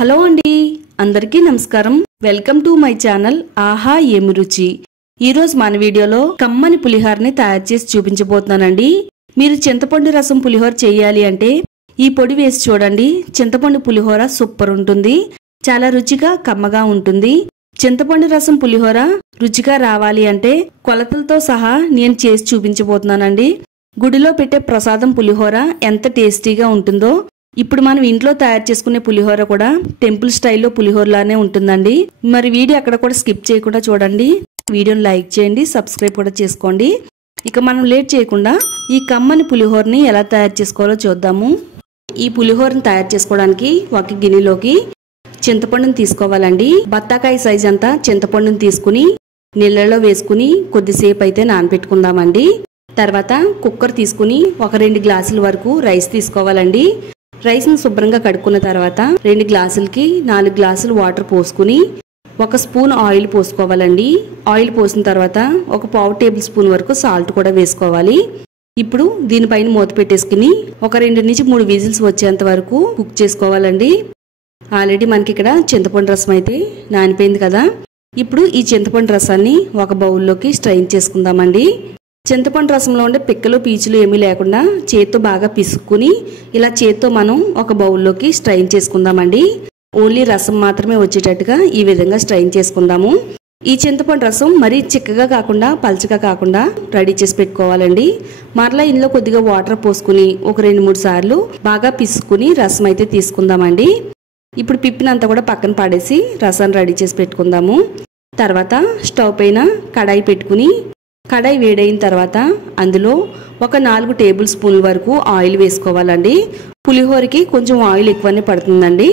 Hello అండి, అందరికీ నమస్కారం. వెల్కమ్ టు మై ఛానల్ ఆహా ఏమి రుచి. ఈ రోజు మన వీడియోలో కమ్మని పులిహోరని తయారు చేసి చూపించబోతున్నానండి. మీరు చింతపండు రసం పులిహోర చేయాలి అంటే ఈ పొడి వేసి చూడండి. చింతపండు పులిహోర సూపర్ ఉంటుంది. చాలా రుచిగా కమ్మగా ఉంటుంది. చింతపండు రసం పులిహోర రుచిగా రావాలి అంటే కొలతలతో సహా నేను చేసి చూపించబోతున్నానండి. గుడిలో పెట్టే ప్రసాదం పులిహోర ఎంత టేస్టీగా ఉంటుందో ఇప్పుడు మనం ఇంట్లో తయారు చేసుకునే పులిహోర కూడా టెంపుల్ స్టైల్లో పులిహోరలానే ఉంటుందండి. మరి వీడియో అక్కడ కూడా స్కిప్ చేయకుండా చూడండి. వీడియోని లైక్ చేయండి, సబ్స్క్రైబ్ కూడా చేసుకోండి. ఇక మనం లేట్ చేయకుండా ఈ కమ్మని పులిహోరని ఎలా తయారు చేసుకోవాలో చూద్దాము. ఈ పులిహోరని తయారు చేసుకోవడానికి ఒక గిన్నెలోకి చింతపండుని తీసుకోవాలండి. బత్తాకాయ సైజ్ అంతా చింతపండుని తీసుకుని నీళ్ళలో వేసుకుని కొద్దిసేపు అయితే నానబెట్టుకుందామండి. తర్వాత కుక్కర్ తీసుకుని ఒక 2 గ్లాసుల వరకు రైస్ తీసుకోవాలండి. రైస్ని శుభ్రంగా కడుక్కున్న తర్వాత 2 గ్లాసులకి 4 గ్లాసులు వాటర్ పోసుకుని 1 స్పూన్ ఆయిల్ పోసుకోవాలండి. ఆయిల్ పోసిన తర్వాత ఒక 1/2 టేబుల్ స్పూన్ వరకు సాల్ట్ కూడా వేసుకోవాలి. ఇప్పుడు దీనిపైన మూత పెట్టేసుకుని ఒక 2 నుంచి 3 విజిల్స్ వచ్చేంత వరకు కుక్ చేసుకోవాలండి. ఆల్రెడీ మనకి ఇక్కడ చింతపండు రసం అయితే నానిపోయింది కదా. ఇప్పుడు ఈ చింతపండు రసాన్ని ఒక బౌల్లోకి స్ట్రైన్ చేసుకుందామండి. చింతపండు రసంలో ఉండే పిక్కలు పీచులు ఏమీ లేకుండా చేత్తో బాగా పిసుక్కుని ఇలా చేత్తో మనం ఒక బౌల్లోకి స్ట్రైన్ చేసుకుందామండి. ఓన్లీ రసం మాత్రమే వచ్చేటట్టుగా ఈ విధంగా స్ట్రైన్ చేసుకుందాము. ఈ చింతపండు రసం మరీ చిక్కగా కాకుండా పల్చగా కాకుండా రెడీ చేసి పెట్టుకోవాలండి. మరలా ఇందులో కొద్దిగా వాటర్ పోసుకుని ఒక 2-3 సార్లు బాగా పిసుక్కుని రసం అయితే తీసుకుందామండి. ఇప్పుడు పిప్పినంతా కూడా పక్కన పడేసి రసాన్ని రెడీ చేసి పెట్టుకుందాము. తర్వాత స్టవ్ పైన కడాయి పెట్టుకుని కడాయి వేడైన తర్వాత అందులో ఒక 4 టేబుల్ స్పూన్ల వరకు ఆయిల్ వేసుకోవాలండి. పులిహోరకి కొంచెం ఆయిల్ ఎక్కువనే పడుతుందండి.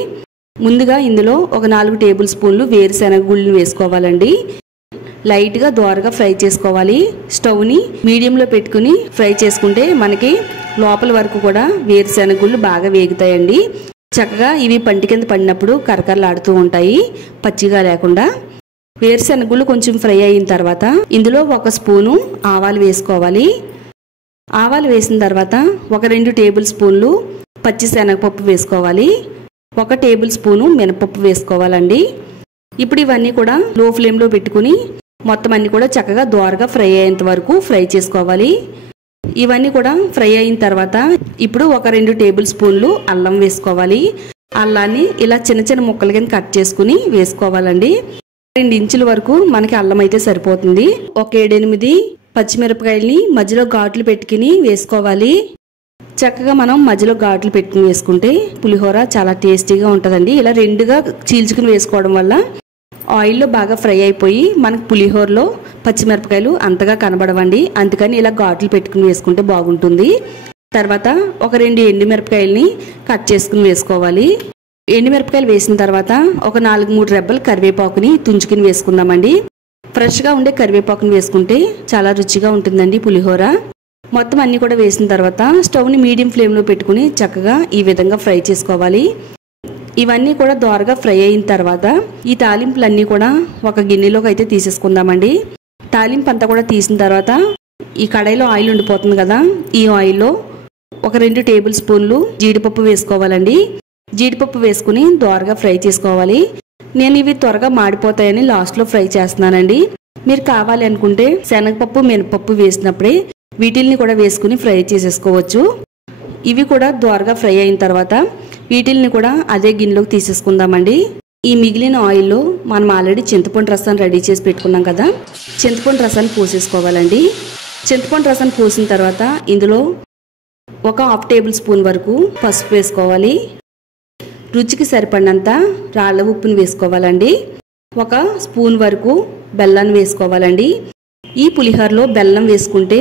ముందుగా ఇందులో ఒక 4 టేబుల్ స్పూన్లు వేరుశెనగ గుళ్ళని వేసుకోవాలండి. లైట్గా దోరగా ఫ్రై చేసుకోవాలి. స్టవ్ని మీడియంలో పెట్టుకుని ఫ్రై చేసుకుంటే మనకి లోపల వరకు కూడా వేరుశెనగ గుళ్ళు బాగా వేగుతాయండి. చక్కగా ఇవి పంటి కింద పడినప్పుడు కరకరలాడుతూ ఉంటాయి, పచ్చిగా లేకుండా. వేరుశెనగుళ్ళు కొంచెం ఫ్రై అయిన తర్వాత ఇందులో 1 స్పూను ఆవాలు వేసుకోవాలి. ఆవాలు వేసిన తర్వాత ఒక 2 టేబుల్ స్పూన్లు పచ్చి శనగపప్పు వేసుకోవాలి. 1 టేబుల్ స్పూను మినపప్పు వేసుకోవాలండి. ఇప్పుడు ఇవన్నీ కూడా లో ఫ్లేమ్లో పెట్టుకుని మొత్తం అన్ని కూడా చక్కగా దోరగా ఫ్రై అయ్యేంత వరకు ఫ్రై చేసుకోవాలి. ఇవన్నీ కూడా ఫ్రై అయిన తర్వాత ఇప్పుడు ఒక 2 టేబుల్ స్పూన్లు అల్లం వేసుకోవాలి. అల్లాన్ని ఇలా చిన్న చిన్న ముక్కల కింద కట్ చేసుకుని వేసుకోవాలండి. 2 ఇంచుల వరకు మనకి అల్లం అయితే సరిపోతుంది. ఒక 7-8 పచ్చిమిరపకాయలని మధ్యలో ఘాట్లు పెట్టుకుని వేసుకోవాలి. చక్కగా మనం మధ్యలో ఘాట్లు పెట్టుకుని వేసుకుంటే పులిహోర చాలా టేస్టీగా ఉంటుందండి. ఇలా 2గా చీల్చుకుని వేసుకోవడం వల్ల ఆయిల్లో బాగా ఫ్రై అయిపోయి మనకు పులిహోరలో పచ్చిమిరపకాయలు అంతగా కనబడవండి. అందుకని ఇలా ఘాట్లు పెట్టుకుని వేసుకుంటే బాగుంటుంది. తర్వాత ఒక 2 ఎండుమిరపకాయలని కట్ చేసుకుని వేసుకోవాలి. ఎండుమిరపకాయలు వేసిన తర్వాత ఒక 4-3 రెబ్బలు కరివేపాకుని తుంచుకుని వేసుకుందామండి. ఫ్రెష్గా ఉండే కరివేపాకుని వేసుకుంటే చాలా రుచిగా ఉంటుందండి పులిహోర. మొత్తం అన్ని కూడా వేసిన తర్వాత స్టవ్ని మీడియం ఫ్లేమ్లో పెట్టుకుని చక్కగా ఈ విధంగా ఫ్రై చేసుకోవాలి. ఇవన్నీ కూడా దోరగా ఫ్రై అయిన తర్వాత ఈ తాలింపులన్నీ కూడా ఒక గిన్నెలోకి అయితే తీసేసుకుందామండి. తాలింపు అంతా కూడా తీసిన తర్వాత ఈ కడాయిలో ఆయిల్ ఉండిపోతుంది కదా, ఈ ఆయిల్లో ఒక 2 టేబుల్ స్పూన్లు జీడిపప్పు వేసుకోవాలండి. జీడిపప్పు వేసుకుని దోరగా ఫ్రై చేసుకోవాలి. నేను ఇవి త్వరగా మాడిపోతాయని లాస్ట్లో ఫ్రై చేస్తున్నానండి. మీరు కావాలి అనుకుంటే శనగపప్పు మినపప్పు వేసినప్పుడే వీటిల్ని కూడా వేసుకుని ఫ్రై చేసేసుకోవచ్చు. ఇవి కూడా దోరగా ఫ్రై అయిన తర్వాత వీటిల్ని కూడా అదే గిన్నెలోకి తీసేసుకుందామండి. ఈ మిగిలిన ఆయిల్లో మనం ఆల్రెడీ చింతపండు రసాన్ని రెడీ చేసి పెట్టుకున్నాం కదా, చింతపండు రసాన్ని పోసేసుకోవాలండి. చింతపండు రసాన్ని పోసిన తర్వాత ఇందులో ఒక 1/2 టేబుల్ స్పూన్ వరకు పసుపు వేసుకోవాలి. రుచికి సరిపడినంత రాళ్ళ ఉప్పుని వేసుకోవాలండి. 1 స్పూన్ వరకు బెల్లాన్ని వేసుకోవాలండి. ఈ పులిహోరలో బెల్లం వేసుకుంటే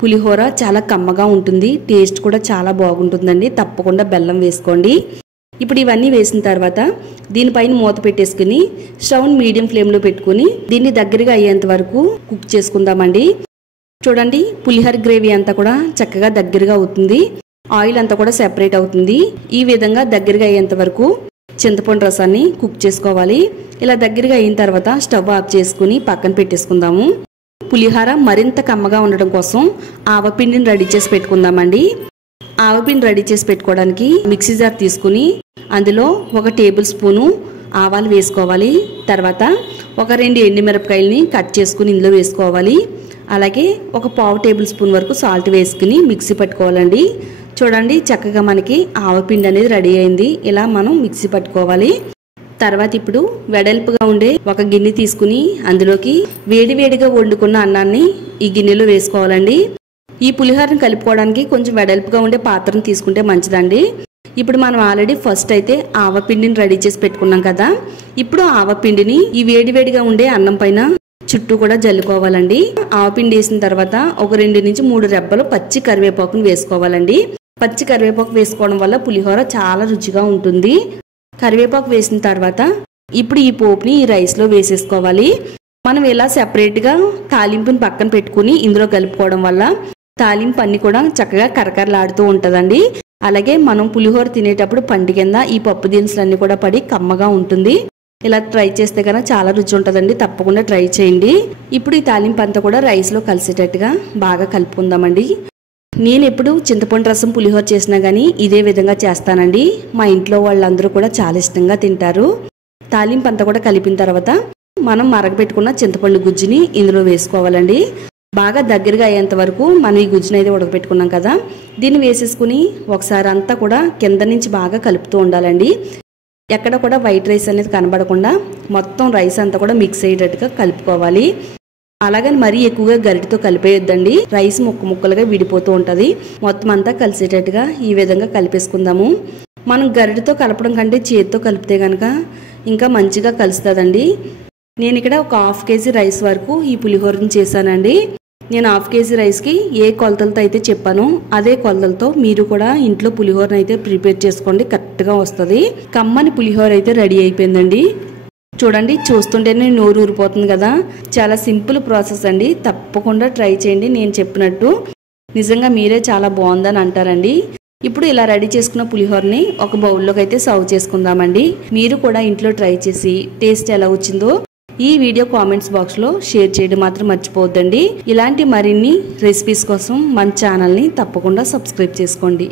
పులిహోర చాలా కమ్మగా ఉంటుంది, టేస్ట్ కూడా చాలా బాగుంటుందండి. తప్పకుండా బెల్లం వేసుకోండి. ఇప్పుడు ఇవన్నీ వేసిన తర్వాత దీనిపైన మూత పెట్టేసుకుని స్టవ్ మీడియం ఫ్లేమ్లో పెట్టుకుని దీన్ని దగ్గరగా అయ్యేంత వరకు కుక్ చేసుకుందామండి. చూడండి, పులిహోర గ్రేవీ అంతా కూడా చక్కగా దగ్గరగా అవుతుంది. ఆయిల్ అంతా కూడా సెపరేట్ అవుతుంది. ఈ విధంగా దగ్గరగా అయ్యేంత వరకు చింతపండు రసాన్ని కుక్ చేసుకోవాలి. ఇలా దగ్గరగా అయిన తర్వాత స్టవ్ ఆఫ్ చేసుకుని పక్కన పెట్టేసుకుందాము. పులిహోర మరింత కమ్మగా ఉండడం కోసం ఆవపిండిని రెడీ చేసి పెట్టుకుందామండి. ఆవపిండి రెడీ చేసి పెట్టుకోవడానికి మిక్సీ జార్ తీసుకుని అందులో 1 టేబుల్ స్పూను ఆవాలు వేసుకోవాలి. తర్వాత ఒక 2 ఎండుమిరపకాయలని కట్ చేసుకుని ఇందులో వేసుకోవాలి. అలాగే ఒక 1/2 టేబుల్ స్పూన్ వరకు సాల్ట్ వేసుకుని మిక్సీ పట్టుకోవాలండి. చూడండి చక్కగా మనకి ఆవపిండి అనేది రెడీ అయింది. ఇలా మనం మిక్సీ పట్టుకోవాలి. తర్వాత ఇప్పుడు వెడల్పుగా ఉండే ఒక గిన్నె తీసుకుని అందులోకి వేడివేడిగా వండుకున్న అన్నాన్ని ఈ గిన్నెలో వేసుకోవాలండి. ఈ పులిహోరని కలుపుకోవడానికి కొంచెం వెడల్పుగా ఉండే పాత్రను తీసుకుంటే మంచిదండి. ఇప్పుడు మనం ఆల్రెడీ ఫస్ట్ అయితే ఆవపిండిని రెడీ చేసి పెట్టుకున్నాం కదా. ఇప్పుడు ఆవపిండిని ఈ వేడివేడిగా ఉండే అన్నం పైన చుట్టూ కూడా జల్లుకోవాలండి. ఆవపిండి వేసిన తర్వాత ఒక 2 నుంచి 3 రెబ్బలు పచ్చి కరివేపాకుని వేసుకోవాలండి. పచ్చి కరివేపాకు వేసుకోవడం వల్ల పులిహోర చాలా రుచిగా ఉంటుంది. కరివేపాకు వేసిన తర్వాత ఇప్పుడు ఈ పోపుని ఈ రైస్లో వేసేసుకోవాలి. మనం ఇలా సెపరేట్గా తాలింపుని పక్కన పెట్టుకుని ఇందులో కలుపుకోవడం వల్ల తాలింపు అన్ని కూడా చక్కగా కరకరలాడుతూ ఉంటుందండి. అలాగే మనం పులిహోర తినేటప్పుడు పంటి కింద ఈ పప్పు దినుసులన్నీ కూడా పడి కమ్మగా ఉంటుంది. ఇలా ట్రై చేస్తే కనుక చాలా రుచి ఉంటుందండి. తప్పకుండా ట్రై చేయండి. ఇప్పుడు ఈ తాలింపు అంతా కూడా రైస్లో కలిసేటట్టుగా బాగా కలుపుకుందామండి. నేను ఎప్పుడు చింతపండు రసం పులిహోర చేసినా కానీ ఇదే విధంగా చేస్తానండి. మా ఇంట్లో వాళ్ళందరూ కూడా చాలా ఇష్టంగా తింటారు. తాలింపు అంతా కూడా కలిపిన తర్వాత మనం మరగబెట్టుకున్న చింతపండు గుజ్జుని ఇందులో వేసుకోవాలండి. బాగా దగ్గరగా అయ్యేంత వరకు మనం ఈ గుజ్జుని అయితే ఉడకబెట్టుకున్నాం కదా, దీన్ని వేసేసుకుని ఒకసారి అంతా కూడా కింద నుంచి బాగా కలుపుతూ ఉండాలండి. ఎక్కడ కూడా వైట్ రైస్ అనేది కనబడకుండా మొత్తం రైస్ అంతా కూడా మిక్స్ అయ్యేటట్టుగా కలుపుకోవాలి. అలాగని మరీ ఎక్కువగా గరిటెతో కలిపేయొద్దండి. రైస్ ముక్కలుగా విడిపోతూ ఉంటుంది. మొత్తం అంతా కలిసేటట్టుగా ఈ విధంగా కలిపేసుకుందాము. మనం గరిటెతో కలపడం కంటే చేతితో కలిపితే కనుక ఇంకా మంచిగా కలుస్తుందండి. నేను ఇక్కడ ఒక 1/2 కేజీ రైస్ వరకు ఈ పులిహోరని చేశానండి. నేను 1/2 కేజీ రైస్కి ఏ కొలతలతో అయితే చెప్పానో అదే కొలతలతో మీరు కూడా ఇంట్లో పులిహోరని అయితే ప్రిపేర్ చేసుకోండి. కరెక్ట్గా వస్తుంది. కమ్మని పులిహోర అయితే రెడీ అయిపోయిందండి. చూడండి చూస్తుంటేనే నోరు ఊరిపోతుంది కదా. చాలా సింపుల్ ప్రాసెస్ అండి. తప్పకుండా ట్రై చేయండి. నేను చెప్పినట్టు నిజంగా మీరే చాలా బాగుందని అంటారండి. ఇప్పుడు ఇలా రెడీ చేసుకున్న పులిహోరని ఒక బౌల్లోకి అయితే సర్వ్ చేసుకుందామండి. మీరు కూడా ఇంట్లో ట్రై చేసి టేస్ట్ ఎలా వచ్చిందో ఈ వీడియో కామెంట్స్ బాక్స్లో షేర్ చేయడం మాత్రం మర్చిపోవద్దండి. ఇలాంటి మరిన్ని రెసిపీస్ కోసం మన ఛానల్ని తప్పకుండా సబ్స్క్రైబ్ చేసుకోండి.